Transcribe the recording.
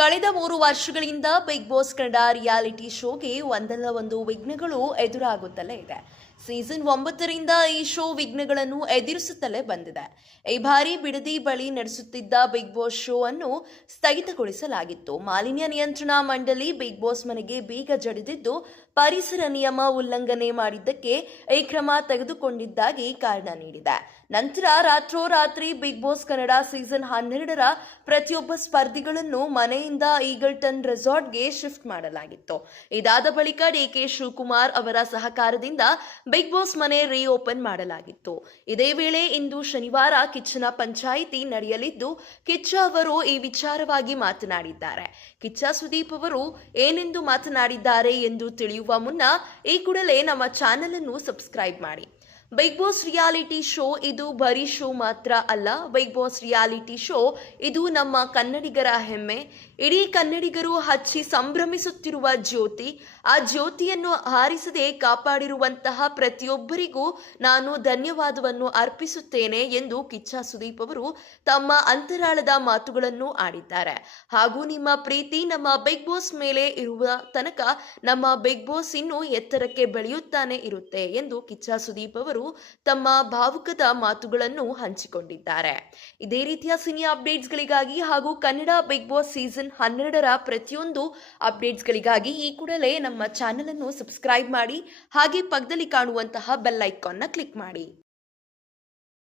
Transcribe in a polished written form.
ಕಳೆದ 3 ವರ್ಷಗಳಿಂದ big boss Kannada reality ಶೋಗೆ ಒಂದಲ್ಲ ಒಂದು ವಿಘ್ನಗಳು ಎದುರಾಗುತ್ತಲೇ ಇದೆ. ಸೀಸನ್ 9ರಿಂದ ಈ ಶೋ ವಿಘ್ನಗಳನ್ನು ಎದುರಿಸುತ್ತಲೇ ಬಂದಿದೆ. ಈ ಬಾರಿ ಬಿಡದಿ ಬಳಿ ನಡೆಸುತ್ತಿದ್ದ ಬಿಗ್ ಬಾಸ್ ಶೋ ಅನ್ನು ಸ್ಥಗಿತಗೊಳಿಸಲಾಗಿತ್ತು. ಮಾಲಿನ್ಯ ನಿಯಂತ್ರಣ ಮಂಡಳಿ ಬಿಗ್ ಬಾಸ್ ಮನೆಗೆ ಬೀಗ ಜಡಿದಿದ್ದು ಪರಿಸರ ನಿಯಮ ಉಲ್ಲಂಘನೆ ಮಾಡಿದ್ದಕ್ಕೆ ಈ ಕ್ರಮ ತೆಗೆದುಕೊಂಡಿದ್ದಾಗಿ ಕಾರಣ ನೀಡಿದೆ. ನಂತರ ರಾತ್ರೋರಾತ್ರಿ ಬಿಗ್ ಬಾಸ್ ಕನ್ನಡ ಸೀಸನ್ 12ರ ಪ್ರತಿಯೊಬ್ಬ ಸ್ಪರ್ಧಿಗಳನ್ನು ಮನೆಯಿಂದ ಈಗಲ್ಟನ್ ರೆಸಾರ್ಟ್ಗೆ ಶಿಫ್ಟ್ ಮಾಡಲಾಗಿತ್ತು. ಇದಾದ ಬಳಿಕ ಡಿಕೆ ಶಿವಕುಮಾರ್ ಅವರ ಸಹಕಾರದಿಂದ ಬಿಗ್ ಬಾಸ್ ಮನೆ ರೀಓಪನ್ ಮಾಡಲಾಗಿತ್ತು. ಇದೇ ವೇಳೆ ಇಂದು ಶನಿವಾರ ಕಿಚ್ಚನ ಪಂಚಾಯಿತಿ ನಡೆಯಲಿದ್ದು ಕಿಚ್ಚ ಅವರು ಈ ವಿಚಾರವಾಗಿ ಮಾತನಾಡಿದ್ದಾರೆ. ಕಿಚ್ಚ ಸುದೀಪ್ ಅವರು ಏನೆಂದು ಮಾತನಾಡಿದ್ದಾರೆ ಎಂದು ತಿಳಿಯುವ ಮುನ್ನ ಈ ಕೂಡಲೇ ನಮ್ಮ ಚಾನೆಲ್ ಅನ್ನು ಸಬ್ಸ್ಕ್ರೈಬ್ ಮಾಡಿ. ಬಿಗ್ ಬಾಸ್ ರಿಯಾಲಿಟಿ ಶೋ ಇದು ಬರೀ ಶೋ ಮಾತ್ರ ಅಲ್ಲ. ಬಿಗ್ ಬಾಸ್ ರಿಯಾಲಿಟಿ ಶೋ ಇದು ನಮ್ಮ ಕನ್ನಡಿಗರ ಹೆಮ್ಮೆ. ಇಡೀ ಕನ್ನಡಿಗರು ಹಚ್ಚಿ ಸಂಭ್ರಮಿಸುತ್ತಿರುವ ಜ್ಯೋತಿ. ಆ ಜ್ಯೋತಿಯನ್ನು ಹಾರಿಸದೆ ಕಾಪಾಡಿರುವಂತಹ ಪ್ರತಿಯೊಬ್ಬರಿಗೂ ನಾನು ಧನ್ಯವಾದವನ್ನು ಅರ್ಪಿಸುತ್ತೇನೆ ಎಂದು ಕಿಚ್ಚ ಸುದೀಪ್ ಅವರು ತಮ್ಮ ಅಂತರಾಳದ ಮಾತುಗಳನ್ನು ಆಡಿದ್ದಾರೆ. ಹಾಗೂ ನಿಮ್ಮ ಪ್ರೀತಿ ನಮ್ಮ ಬಿಗ್ ಬಾಸ್ ಮೇಲೆ ಇರುವ ತನಕ ನಮ್ಮ ಬಿಗ್ ಬಾಸ್ ಇನ್ನೂ ಎತ್ತರಕ್ಕೆ ಬೆಳೆಯುತ್ತಾನೆ ಇರುತ್ತೆ ಎಂದು ಕಿಚ್ಚ ಸುದೀಪ್ ಅವರು ತಮ್ಮ ಭಾವುಕದ ಮಾತುಗಳನ್ನು ಹಂಚಿಕೊಂಡಿದ್ದಾರೆ. ಇದೇ ರೀತಿಯ ಸಿನಿ ಅಪ್ಡೇಟ್ಸ್ಗಳಿಗಾಗಿ ಹಾಗೂ ಕನ್ನಡ ಬಿಗ್ ಬಾಸ್ ಸೀಸನ್ 12ರ ಪ್ರತಿಯೊಂದು ಅಪ್ಡೇಟ್ಸ್ಗಳಿಗಾಗಿ ಈ ಕೂಡಲೇ ನಮ್ಮ ಚಾನೆಲ್ ಅನ್ನು ಸಬ್ಸ್ಕ್ರೈಬ್ ಮಾಡಿ. ಹಾಗೆ ಪಕ್ಕದಲ್ಲಿ ಕಾಣುವಂತಹ ಬೆಲ್ ಐಕಾನ್ನ ಕ್ಲಿಕ್ ಮಾಡಿ.